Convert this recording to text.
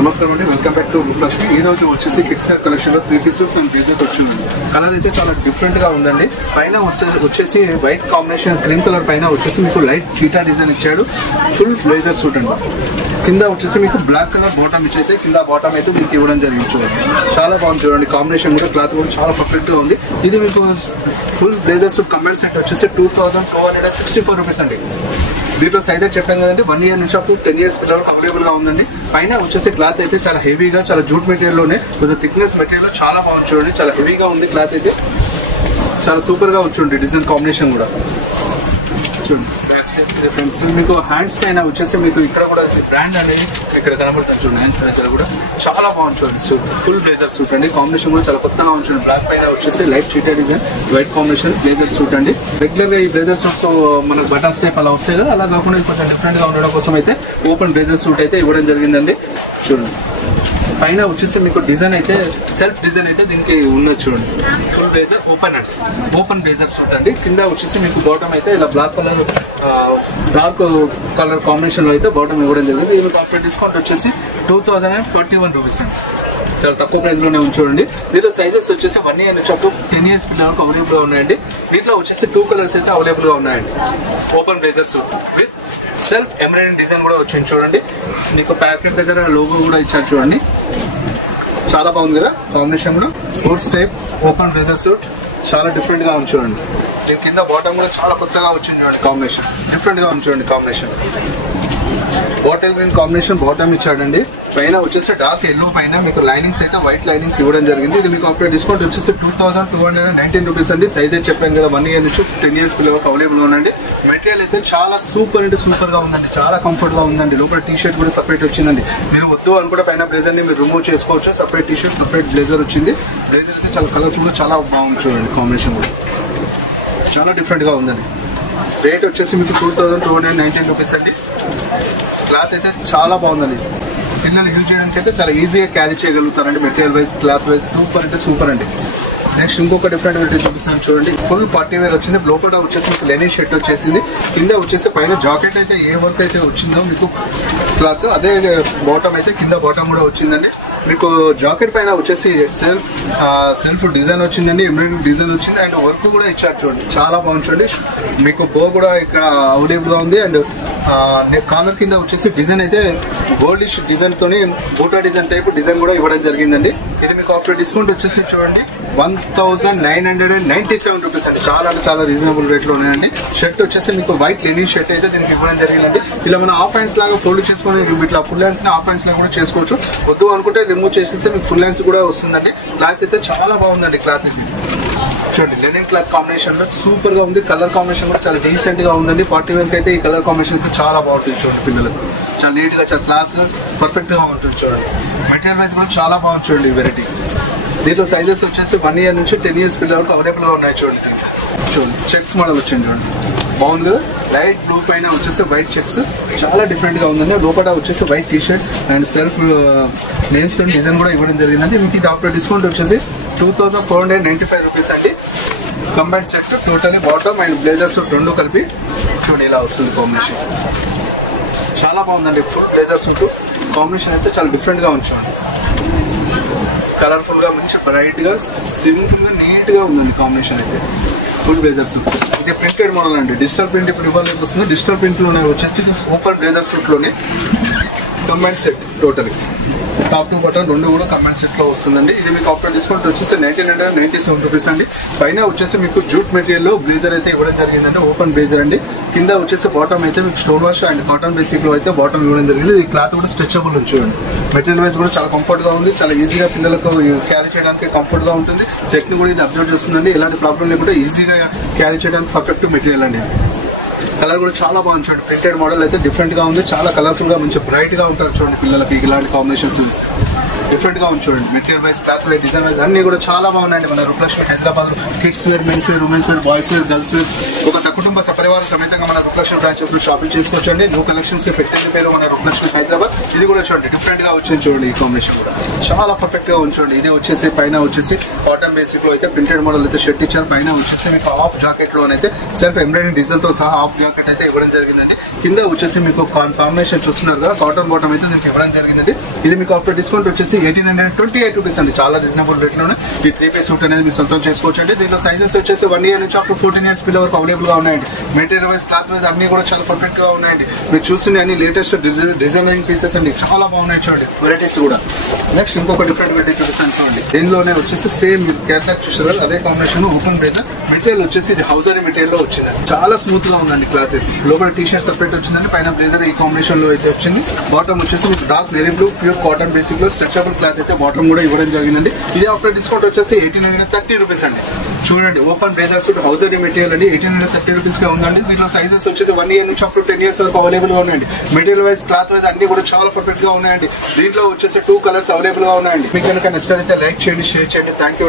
నమస్కారం అండి, welcome back to Rupalakshmi. ఈ రోజు వచ్చేసి కిడ్స్ వేర్ కలెక్షన్ లో 3 పీసెస్ అండ్ పీసెస్ వచ్చిందండి. కలర్ అయితే చాలా డిఫరెంట్ గా ఉందండి. పైన వచ్చేసి వైట్ కాంబినేషన్ క్రీమ్ కలర్ పైన వచ్చేసి మీకు లైట్ చీటా డిజైన్ ఇచ్చాడు. ఫుల్ బ్లేజర్ సూట్ అండి. కింద వచ్చేసి మీకు బ్లాక్ కలర్ బాటమ్ ఇచ్చైతే కింద బాటమ్ అయితే మీకు ఇవ్వడం జరిగింది. చూడండి చాలా బాగుంది. చూడండి కాంబినేషన్ కూడా క్లాత్ కూడా చాలా పర్ఫెక్ట్ గా ఉంది. ఇది మీకు full blazer suit combine set వచ్చేసి 2264 రూపీస్ అండి. దీంట్లో సైజ్ చెప్పాను కదండి, 1 year నుంచి అప్ 10 years పిల్లలకు అవైలబుల్ గా ఉందండి. పైన వచ్చేసి క్లాత్ అయితే చాలా హెవీగా, చాలా జూట్ మెటీరియల్ లోనే కొద్దిగా థిక్నెస్ మెటీరియల్ చాలా బాగుంది. చూడండి చాలా హెవీగా ఉంది. క్లాత్ అయితే చాలా సూపర్ గా వచ్చి డిజైన్ కాంబినేషన్ కూడా చూడండి. ఫ్రెండ్స్ మీకు హ్యాండ్స్ పైన వచ్చేసి మీకు ఇక్కడ కూడా బ్రాండ్ అనేది ఇక్కడ కనబడుతుంది. చూడండి హ్యాండ్స్ దగ్గర కూడా చాలా బాగుంది. చూడండి సూట్ ఫుల్ బ్లేజర్ సూట్ అండి. కాంబినేషన్ కూడా చాలా కొత్తగా ఉంటుంది. బ్లాక్ పైన వచ్చేసి light చీటా design, white combination blazer suit అండి. రెగ్యులర్ గా ఈ బ్లేజర్ సూట్స్ మనకు బటన్స్ టైప్ అలా వస్తాయి కదా, అలా కాకుండా కొంచెం డిఫరెంట్ గా ఉండడం కోసం అయితే ఓపెన్ బ్లేజర్ సూట్ అయితే ఇవ్వడం జరిగిందండి. చూడండి పైన వచ్చేసి మీకు డిజైన్ అయితే సెల్ఫ్ డిజైన్ అయితే దీనికి ఉన్నది. చూడండి ఫుల్ బ్లేజర్ ఓపెన్ అండి, ఓపెన్ బ్లేజర్ సూట్ అండి. కింద వచ్చేసి మీకు బాటమ్ అయితే ఇలా black colour dark colour combination లో అయితే బాటమ్ ఇవ్వడం జరిగింది. ఇది మీకు డిస్కౌంట్ వచ్చేసి 2041 రూపీస్ అండి. చాలా తక్కువ ప్రైస్ లోనే ఉంచండి. దీంట్లో సైజెస్ వచ్చేసి 1 year నుంచి అప్ 10 years పిల్లలకు అవైలబుల్ గా ఉన్నాయండి. దీంట్లో వచ్చేసి 2 కలర్స్ అయితే అవైలబుల్ గా ఉన్నాయండి. Open blazer suit with self embroidery design కూడా వచ్చింది. చూడండి మీకు ప్యాకెట్ దగ్గర లోగో కూడా ఇచ్చారు. చూడండి చాలా బాగుంది కదా కాంబినేషన్ కూడా. Sports type open blazer suit చాలా డిఫరెంట్ గా ఉంది. చూడండి దీని కింద బాటమ్ కూడా చాలా కొత్తగా వచ్చింది. చూడండి కాంబినేషన్ డిఫరెంట్ గా ఉంది. చూడండి combination bottle green combination bottom ఇచ్చాడండి. పైన వచ్చేసి డార్క్ ఎల్లో పైన మీకు లైనింగ్స్ అయితే వైట్ లైనింగ్స్ ఇవ్వడం జరిగింది. ఇది మీకు అప్పుడు డిస్కౌంట్ వచ్చేసి 2219 రూపీస్ అండి. సైజ్ అయితే చెప్పాను కదా, 1 year నుంచి 10 years పిల్లలకు అవైలబుల్ ఉందండి. మెటీరియల్ అయితే చాలా సూపర్ అంటే సూపర్ గా ఉందండి. చాలా కంఫర్ట్ గా ఉందండి. లోపల టీ షర్ట్ కూడా సపరేట్ వచ్చిందండి. మీరు వద్దు అనుకుంటే పైన బ్లేజర్ ని మీరు రిమూవ్ చేసుకోవచ్చు. Separate T shirt, separate blazer వచ్చింది. బ్లేజర్ అయితే చాలా కలర్ఫుల్ గా చాలా బాగుంది. చూడండి కాంబినేషన్ కూడా చాలా డిఫరెంట్ గా ఉందండి. రేట్ వచ్చేసి మీకు 2219 రూపీస్ అండి. క్లాత్ అయితే చాలా బాగుందండి. పిల్లలు యూజ్ చేయడానికి అయితే చాలా ఈజీగా క్యారీ చేయగలుగుతారండి. Material wise, cloth wise super అంటే సూపర్ అండి. నెక్స్ట్ ఇంకొక డిఫరెంట్ వెరైటీ చూపిస్తాను. చూడండి ఫుల్ పార్టీ వేర్ వచ్చింది. లోపల వచ్చేసి మీకు లెనిన్ షర్ట్ వచ్చేసింది. కింద వచ్చేసి పైన జాకెట్ అయితే ఏ వర్క్ అయితే వచ్చిందో మీకు క్లాత్ అదే బాటమ్ అయితే కింద బాటమ్ కూడా వచ్చిందండి. మీకు జాకెట్ పైన వచ్చేసి సెల్ఫ్ డిజైన్ వచ్చిందండి, ఎంబ్రాయిడరీ డిజైన్ వచ్చింది అండ్ వర్క్ కూడా ఇచ్చారు. చూడండి చాలా బాగుంది. చూడండి మీకు బో కూడా ఇక్కడ అవైలబుల్ గా ఉంది. అండ్ కాలర్ కింద వచ్చేసి డిజైన్ అయితే గోల్డిష్ డిజైన్ తోని బూటా డిజైన్ టైప్ డిజైన్ కూడా ఇవ్వడం జరిగిందండి. ఇది మీకు ఆఫ్టర్ డిస్కౌంట్ వచ్చేసి చూడండి 1997 రూపీస్ అండి. చాలా అంటే చాలా రీజనబుల్ రేట్ లో ఉన్నాయండి. షర్ట్ వచ్చేసి మీకు వైట్ లెనిన్ షర్ట్ అయితే దీనికి ఇవ్వడం జరిగిందండి. ఇలా మనం హాఫ్ హ్యాండ్స్ లాగా ఫోల్డ్ చేసుకొని ఇట్లా ఫుల్ హ్యాండ్స్ ని హాఫ్ హ్యాండ్స్ లాగా కూడా చేసుకోవచ్చు. వద్దు అనుకుంటే రిమూవ్ చేసేస్తే మీకు ఫుల్ హ్యాండ్స్ కూడా వస్తుందండి. క్లాత్ అయితే చాలా బాగుందండి. క్లాత్ ఇది చూడండి లెనిన్ క్లాత్ కాంబినేషన్ లో సూపర్ గా ఉంది. కలర్ కాంబినేషన్ కూడా చాలా డీసెంట్ గా ఉందండి. పార్టీ వేర్ అయితే ఈ కలర్ కాంబినేషన్ అయితే చాలా బాగుంటుంది. చూడండి పిల్లలకు చాలా నీట్ గా, చాలా క్లాస్ గా, పర్ఫెక్ట్ గా ఉంటుంది. చూడండి మెటీరియల్ వైజ్ కూడా చాలా బాగుంది. చూడండి వెరైటీ. దీంట్లో సైజెస్ వచ్చేసి 1 year నుంచి 10 years పిల్లలకు అవైలబుల్ గా ఉన్నాయి. చూడండి చూడండి చెక్స్ మోడల్ వచ్చింది. చూడండి బాగుంది కదా. లైట్ బ్లూ పైన వచ్చేసి వైట్ చెక్స్ చాలా డిఫరెంట్ గా ఉందండి. లోపల వచ్చేసి white T shirt and self names తో డిజైన్ కూడా ఇవ్వడం జరిగిందండి. మీకు ఇది ఆఫ్టర్ డిస్కౌంట్ వచ్చేసి 2495 రూపీస్ అండి. Combine set total bottom and blazer suit రెండు కలిపి చూడండి ఇలా వస్తుంది కాంబినేషన్. చాలా బాగుందండి. ఫుల్ బ్లేజర్ సూట్ కాంబినేషన్ అయితే చాలా డిఫరెంట్ గా ఉంచండి. కలర్ఫుల్ గా మంచి బ్రైట్ గా సింపుల్ గా నీట్ గా ఉందండి కాంబినేషన్ అయితే. ఫుల్ బ్లేజర్ సూట్ ఇది ప్రింటెడ్ మోడల్ అండి. డిజిటల్ ప్రింట్ ఇప్పుడు ఇవ్వాలి వస్తుంది. డిజిటల్ ప్రింట్ లోనే వచ్చేసి ఓపెన్ బ్లేజర్ సూట్ లోనే combine set total top to button రెండు కూడా కంబైన్ సెట్ లో వస్తుందండి. ఇది మీకు ఆఫ్టర్ డిస్కౌంట్ వచ్చేసి 1997 రూపీస్ అండి. పైన వచ్చేసి మీకు జూట్ మెటీరియల్ లో బ్లేజర్ అయితే ఇవ్వడం జరిగిందండి. ఓపెన్ బ్లేజర్ అండి. కింద వచ్చేసి బాటమ్ అయితే మీకు stone wash and cotton basic లో అయితే బాటమ్ ఇవ్వడం జరిగింది. ఈ క్లాత్ కూడా స్ట్రెచబుల్ ఉంది. చూడండి మెటీరియల్ వైజ్ కూడా చాలా కంఫర్ట్ గా ఉంది. చాలా ఈజీగా పిల్లలకు క్యారీ చేయడానికి కంఫర్ట్ గా ఉంటుంది. సెట్ ని కూడా ఇది అబ్జర్వ్ చేస్తుందండి. ఎలాంటి ప్రాబ్లం లేకుండా ఈజీగా క్యారీ చేయడానికి పర్ఫెక్ట్ మెటీరియల్ అండి. కలర్ కూడా చాలా బాగుంది. చూడండి ప్రింటెడ్ మోడల్ అయితే డిఫరెంట్ గా ఉంది. చాలా కలర్ఫుల్ గా మంచి బ్రైట్ గా ఉంటారు. చూడండి పిల్లలకి ఇలాంటి కాంబినేషన్స్ డిఫరెంట్ గా ఉంది. చూడండి material wise, cloth wise, design wise అన్ని కూడా చాలా బాగున్నాయండి. మన Rupalakshmi Hyderabad kids wear, men's wear, women's wear, boys wear, girls wear ఒక సకుటుంబ సపరివార సమేతంగా మన రూపలక్ష్మి బ్రాంచెస్ లో షాపింగ్ చేసుకోవచ్చండి. న్యూ కలెక్షన్స్ పెట్టిన పేరు మన రూపలక్ష్మి హైదరాబాద్. ఇది కూడా చూడండి డిఫరెంట్ గా వచ్చింది. చూడండి ఈ కాంబినేషన్ కూడా చాలా పర్ఫెక్ట్ గా ఉంచండి. ఇది వచ్చేసి పైన వచ్చేసి కాటన్ బేసిక్ లో అయితే ప్రింటెడ్ మోడల్ అయితే షర్ట్ ఇచ్చారు. పైన వచ్చేసి మీకు హాఫ్ జాకెట్ లో అయితే సెల్ఫ్ ఎంబ్రాయిడరీ డిజైన్ తో సహా హాఫ్ జాకెట్ అయితే ఇవ్వడం జరిగిందండి. కింద వచ్చేసి మీకు కాంబినేషన్ చూస్తున్నారు కదా, కాటన్ బాటమ్ అయితే దీనికి ఇవ్వడం జరిగిందండి. ఇది మీకు ఆఫ్టర్ డిస్కౌంట్ వచ్చేసి 1828 రూపీస్ అండి. చాలా రీజనబుల్ రేట్ లోనే ఈ 3-piece సూట్ అనేది మీరు సొంతం చేసుకోవచ్చు అండి. దీంట్లో సైజెస్ వచ్చేసి 1 year నుంచి అప్ టు 14 years పిల్లల వరకు అవైలబుల్ గా ఉన్నాయండి. మెటీరియల్ వైజ్ క్లాత్ వైజ్ అన్ని కూడా చాలా పర్ఫెక్ట్ గా ఉన్నాయండి. మీరు చూస్తున్న అన్ని లేటెస్ట్ డిజైనింగ్ పీసెస్ అండి, చాలా బాగున్నాయి చూడండి వెరైటీస్ కూడా. నెక్స్ట్ ఇంకొక డిఫరెంట్ వెరైటీ చూపిస్తాను చూడండి. దీనిలోనే వచ్చేసి సేమ్ మీరు క్యాట్లాగ్ చూసారు అదే కాంబినేషన్ ఓపెన్ బ్లేజర్. మెటీరియల్ వచ్చేసి ఇది హౌజరీ మెటీరియల్ లో వచ్చింది, చాలా స్మూత్ గా ఉందండి క్లాత్. లోపల టీ షర్ట్ సెపరేట్ వచ్చిందండి, పైన బ్లేజర్ ఈ కాంబినేషన్ లో అయితే వచ్చింది. బాటమ్ వచ్చేసి మీకు dark navy blue pure cotton basic లో స్ట్రెచబుల్ క్లాత్ అయితే బాటమ్ కూడా ఇవ్వడం జరిగిందండి. ఇది ఆఫ్టర్ డిస్కౌంట్ వచ్చేసి 1830 రూపీస్ అండి. చూడండి open blazer suit hosiery material అండి, 1830 రూపీస్ గా ఉందండి. దీంట్లో సైజెస్ వచ్చేసి 1 year నుంచి అప్ టు 10 years వరకు అవైలబుల్ గా ఉన్నాయండి. మెటీరియల్ వైజ్ క్లాత్ వైజ్ అన్ని కూడా చాలా పర్ఫెక్ట్ గా ఉన్నాయండి. దీంట్లో వచ్చేసి 2 కలర్స్ అవైలబుల్ గా ఉన్నాయండి. మీకు కనుక నచ్చినట్లయితే లైక్ చేయండి, షేర్ చేయండి. Thank you.